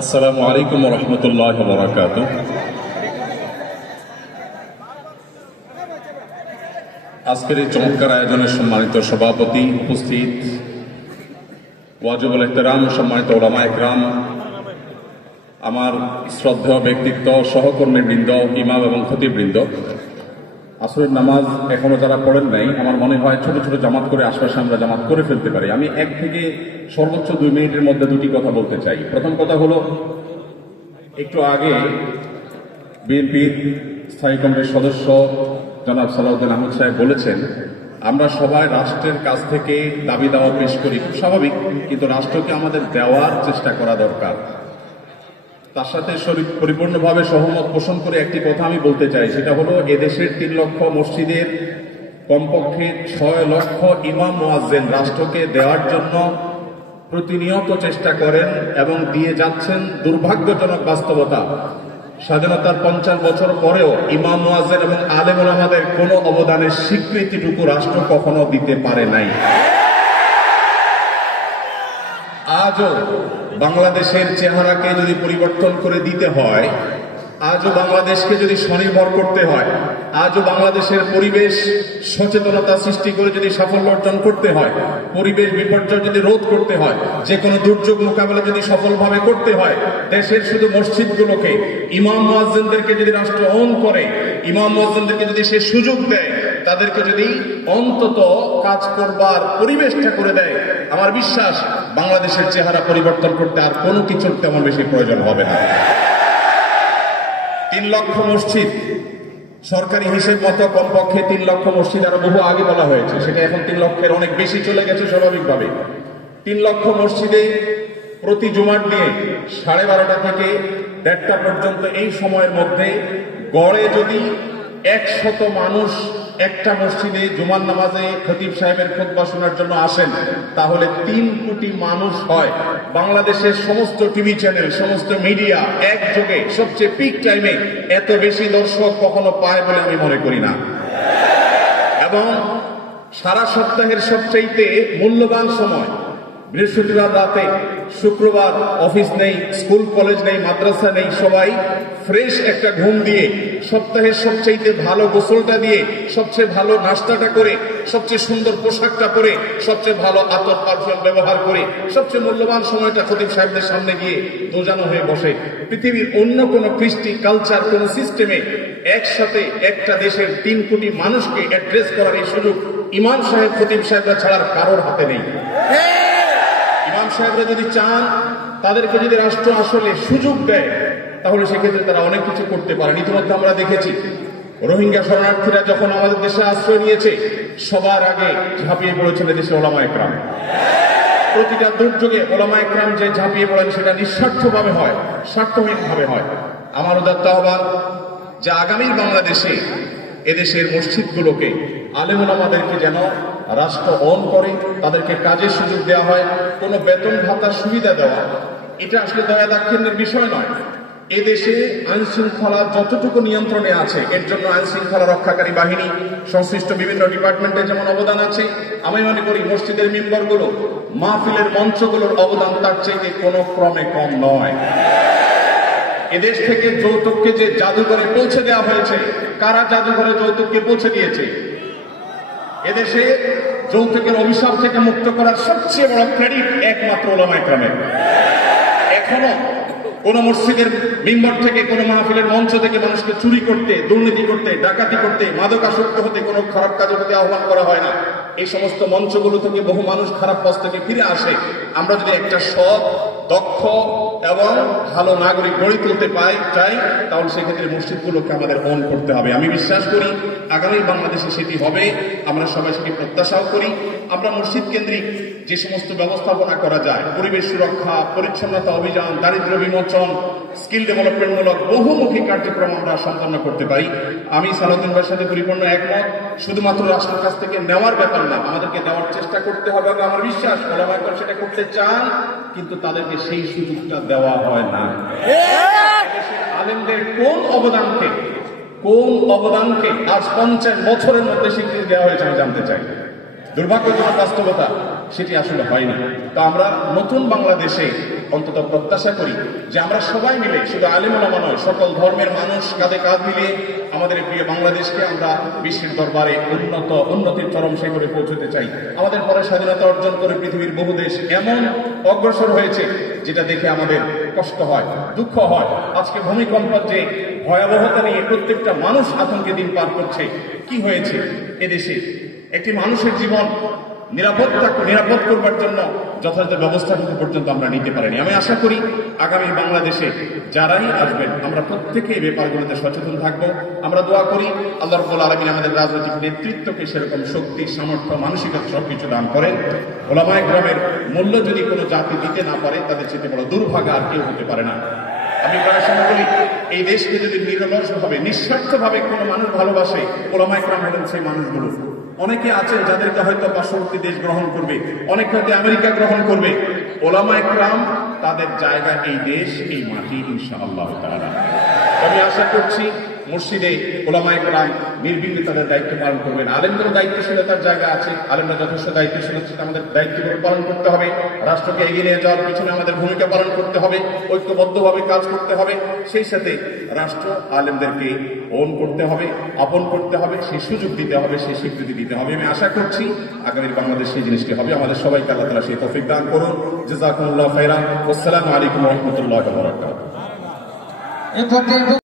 আসসালামু আলাইকুম ওয়া রাহমাতুল্লাহি ওয়া বারাকাতুহু। আজকের এই চমৎকার আয়োজনের সম্মানিত সভাপতি, উপস্থিত ওয়াজিবুল ইহতিরাম সম্মানিত উলামা ইকরাম, আমার শ্রদ্ধেয় ব্যক্তিত্ব, সহকর্মীবৃন্দ, ইমাম এবং খতিববৃন্দ, আসরের নামাজ এখনো যারা পড়েন নাই, আমার মনে হয় ছোট ছোট জামাত করে আশপাশে আমরা জামাত করে ফেলতে পারি। আমি 1 থেকে সর্বোচ্চ 2 মিনিটের মধ্যে 2টি কথা বলতে চাই। প্রথম কথা হলো, একটু আগে বিএনপির স্থায়ী কমিটির সদস্য জনাব সালাউদ্দিন আহমদ সাহেব বলেছেন, আমরা সবাই রাষ্ট্রের কাছ থেকে দাবি দাওয়া পেশ করি, খুব স্বাভাবিক, কিন্তু রাষ্ট্রকে আমাদের দেওয়ার চেষ্টা করা দরকার। তার সাথে পরিপূর্ণভাবে সহমত পোষণ করে একটি কথা আমি বলতে চাই, সেটা হলো এদেশের 3 লক্ষ মসজিদের কমপক্ষে 6 লক্ষ ইমাম মুয়াজ্জিন রাষ্ট্রকে দেওয়ার জন্য প্রতিনিয়ত চেষ্টা করেন এবং দিয়ে যাচ্ছেন। দুর্ভাগ্যজনক বাস্তবতা, স্বাধীনতার 50 বছর পরেও ইমাম মুয়াজ্জিন এবং আলেম ওলামাদের কোনো অবদানের স্বীকৃতিটুকু রাষ্ট্র কখনো দিতে পারে নাই। আজও বাংলাদেশের চেহারাকে যদি পরিবর্তন করে দিতে হয়, আজও বাংলাদেশকে যদি স্বনির্ভর করতে হয়, আজও বাংলাদেশের পরিবেশ সচেতনতা সৃষ্টি করে যদি সাফল্য অর্জন করতে হয়, পরিবেশ বিপর্যয় যদি রোধ করতে হয়, যে কোনো দুর্যোগ মোকাবেলা যদি সফলভাবে করতে হয়, দেশের শুধু মসজিদগুলোকে, ইমাম মুয়াজ্জিনদেরকে যদি রাষ্ট্র অন করে, ইমাম মুয়াজ্জিনদেরকে যদি সে সুযোগ দেয়, তাদেরকে যদি অন্তত কাজ করবার পরিবেশটা করে দেয়, আমার বিশ্বাস বাংলাদেশের চেহারা পরিবর্তন করতে আর কোনো কিছুর তেমন বেশি প্রয়োজন হবে না। 3 লক্ষ মসজিদ সরকারি হিসেব মতো কমপক্ষে 3 লক্ষ মসজিদ আরো বহু আগে বলা হয়েছে, সেটা এখন 3 লক্ষের অনেক বেশি চলে গেছে স্বাভাবিকভাবে। 3 লক্ষ মসজিদে প্রতি জুমার দিয়ে 12:30 থেকে 1:30 পর্যন্ত এই সময়ের মধ্যে গড়ে যদি 100 মানুষ একটা মসজিদে জুমার নামাজে খতিব সাহেবের খুতবা শোনার জন্য আসেন, তাহলে 3 কোটি মানুষ হয়। বাংলাদেশের সমস্ত টিভি চ্যানেল, সমস্ত মিডিয়া একযোগে সবচেয়ে পিক টাইমে এত বেশি দর্শক কখনো পায় বলে আমি মনে করি না। এবং সারা সপ্তাহের সবচাইতে মূল্যবান সময় বৃহস্পতিবার রাতে, শুক্রবার অফিস নেই, স্কুল কলেজ নেই, মাদ্রাসা নেই, সবাই ফ্রেশ একটা ঘুম দিয়ে, সপ্তাহের সবচাইতে ভালো গোসলটা দিয়ে, সবচেয়ে ভালো নাস্তাটা করে, সবচেয়ে সুন্দর পোশাকটা পরে, সবচেয়ে ভালো আতর পারফিউম ব্যবহার করে, সবচেয়ে মূল্যবান সময়টা খতিব সাহেবদের সামনে গিয়ে দোজানো হয়ে বসে। পৃথিবীর অন্য কোনো কৃষ্টি, কালচার, কোন সিস্টেমে একসাথে একটা দেশের 3 কোটি মানুষকে অ্যাড্রেস করার এই সুযোগ ইমাম সাহেব, খতিব সাহেবরা ছাড়ার কারোর হাতে নেই। ইমাম সাহেবরা যদি চান, তাদেরকে যদি রাষ্ট্র আসলে সুযোগ দেয়, তাহলে সেক্ষেত্রে তারা অনেক কিছু করতে পারেন। ইতিমধ্যে আমরা দেখেছি, রোহিঙ্গা শরণার্থীরা যখন আমাদের দেশে আশ্রয় নিয়েছে, সবার আগে ঝাঁপিয়ে পড়েছেন দেশের ওলামা ইকরাম। প্রতিটা দুর্যোগে ওলামা ইকরাম যে ঝাঁপিয়ে পড়েন, সেটা নিঃস্বার্থভাবে হয়, স্বার্থহীনভাবে হয়। আমার উদাত্ত আহ্বান যে আগামী বাংলাদেশে এদেশের মসজিদগুলোকে, আলেম ওলামাদেরকে যেন রাষ্ট্র অন করে, তাদেরকে কাজের সুযোগ দেওয়া হয়, কোনো বেতন ভাতার সুবিধা দেওয়া, এটা আসলে দয়া দাক্ষিণ্যের বিষয় নয়। এদেশে আইন শৃঙ্খলা যতটুকু নিয়ন্ত্রণে আছে, এর জন্য আইন শৃঙ্খলা রক্ষাকারী বাহিনী, সংশ্লিষ্ট বিভিন্ন ডিপার্টমেন্টের যেমন অবদান আছে, আমি মনে করি মসজিদের মিম্বরগুলো, মাহফিলের মঞ্চগুলোর অবদান তার চাইতে কোনো ক্রমে কম নয়। এদেশ থেকে যৌতুককে যে জাদুঘরে পৌঁছে দেওয়া হয়েছে, কারা জাদুঘরে যৌতুককে পৌঁছে দিয়েছে? এদেশে যৌতুকের অভিশাপ থেকে মুক্ত করার সবচেয়ে বড় ক্রেডিট একমাত্র ওলামা ইকরামের। এখনো কোন মসজিদের মিম্বর থেকে, কোন মাহফিলের মঞ্চ থেকে মানুষকে চুরি করতে, দুর্নীতি করতে, ডাকাতি করতে, মাদকাসক্ত হতে, কোনো খারাপ কাজের প্রতি আহ্বান করা হয় না। এই সমস্ত মঞ্চগুলো থেকে বহু মানুষ খারাপ পথ থেকে ফিরে আসে। আমরা যদি একটা সৎ, দক্ষ এবং ভালো নাগরিক গড়ে তুলতে চাই, তাহলে সেক্ষেত্রে মসজিদগুলোকে আমাদের অন করতে হবে। আমি বিশ্বাস করি আগামী বাংলাদেশে সেটি হবে, আমরা সবাই সেটি প্রত্যাশাও করি। আমরা মসজিদ কেন্দ্রিক যে সমস্ত ব্যবস্থাপনা করা যায়, পরিবেশ সুরক্ষা, পরিচ্ছন্নতা অভিযান, দারিদ্র বিমোচন, স্কিল ডেভেলপমেন্টমূলক বহুমুখী কার্যক্রম আমরা সম্পন্ন করতে পারি। আমি সালাউদ্দিন ভাইয়ের সাথে পরিপূর্ণ একমত। শুধুমাত্র রাষ্ট্রের কাছ থেকে নেওয়ার ব্যাপার না, আমাদেরকে দেওয়ার চেষ্টা করতে হবে। আমার বিশ্বাস ওলামা ইকরাম সেটা করতে চান, কিন্তু তাদেরকে সেই সুযোগটা দেওয়া হয় না। আলেমদের কোন অবদানকে আজ 50 বছরের মধ্যে স্বীকৃতি দেওয়া হয়েছে আমি জানতে চাই। দুর্ভাগ্যজনক বাস্তবতা, সেটি আসলে হয়নি। তো আমরা নতুন বাংলাদেশে অন্তত প্রত্যাশা করি যে আমরা সবাই মিলে, শুধু আলেম ওলামা নয়, সকল ধর্মের মানুষ কাঁধে কাঁধ মিলিয়ে আমাদের প্রিয় বাংলাদেশকে আমরা বিশ্বের দরবারে উন্নতির চরম শিখরে পৌঁছতে চাই। আমাদের পরে স্বাধীনতা অর্জন করে পৃথিবীর বহু দেশ এমন অগ্রসর হয়েছে যেটা দেখে আমাদের কষ্ট হয়, দুঃখ হয়। আজকে ভূমিকম্পের যে ভয়াবহতা নিয়ে প্রত্যেকটা মানুষ আতঙ্কে দিন পার করছে, কি হয়েছে এদেশে? একটি মানুষের জীবন নিরাপদ করবার জন্য যথাযথ ব্যবস্থাটুকু পর্যন্ত আমরা নিতে পারিনি। আমি আশা করি আগামী বাংলাদেশে যারাই আসবেন আমরা প্রত্যেকে এই ব্যাপারগুলোতে সচেতন থাকবো। আমরা দোয়া করি আল্লাহ রাব্বুল আলামিন আমাদের রাজনৈতিক নেতৃত্বকে সেরকম শক্তি, সামর্থ্য, মানসিকতা সবকিছু দান করেন। ওলামায়ে কেরামের মূল্য যদি কোনো জাতি দিতে না পারে, তাদের চেয়ে বড় দুর্ভাগা আর কেউ হতে পারে না। আমি প্রায় সময় বলি, এই দেশকে যদি নিরলসভাবে, নিঃস্বার্থভাবে কোনো মানুষ ভালোবাসে, ওলামায়ে কেরাম হলেন সেই মানুষগুলো। অনেকে আছে যাদেরকে হয়তো পার্শ্ববর্তী দেশ গ্রহণ করবে, অনেক হয়তো আমেরিকা গ্রহণ করবে। ওলামায়ে কেরাম তাদের জায়গা এই দেশ, এই মাটি, ইনশাআল্লাহ তাআলা। আমি আশা করছি মসজিদে ওলামায়ে কেরাম নির্বিঘ্নে তাদের দায়িত্ব পালন করবেন। আলেমদের দায়িত্বশীলতার জায়গা আছে, আলেমরা যথেষ্ট দায়িত্বশীলতা আমাদের দায়িত্বগুলো পালন করতে হবে। রাষ্ট্রকে এগিয়ে নিয়ে যাওয়ার পিছনে আমাদের ভূমিকা পালন করতে হবে, ঐক্যবদ্ধভাবে কাজ করতে হবে। সেই সাথে রাষ্ট্র আলেমদেরকে ওন করতে হবে, আপন করতে হবে, সেই সুযোগ দিতে হবে, সেই স্বীকৃতি দিতে হবে। আমি আশা করছি আগামী বাংলাদেশ সেই জিনিসটি হবে। আমাদের সবাইকে আল্লাহ তাআলা সেই তৌফিক দান করুন। জাযাকুমুল্লাহু খাইরান। আসসালামু আলাইকুম ওয়া রাহমাতুল্লাহি ওয়া বারাকাতুহু।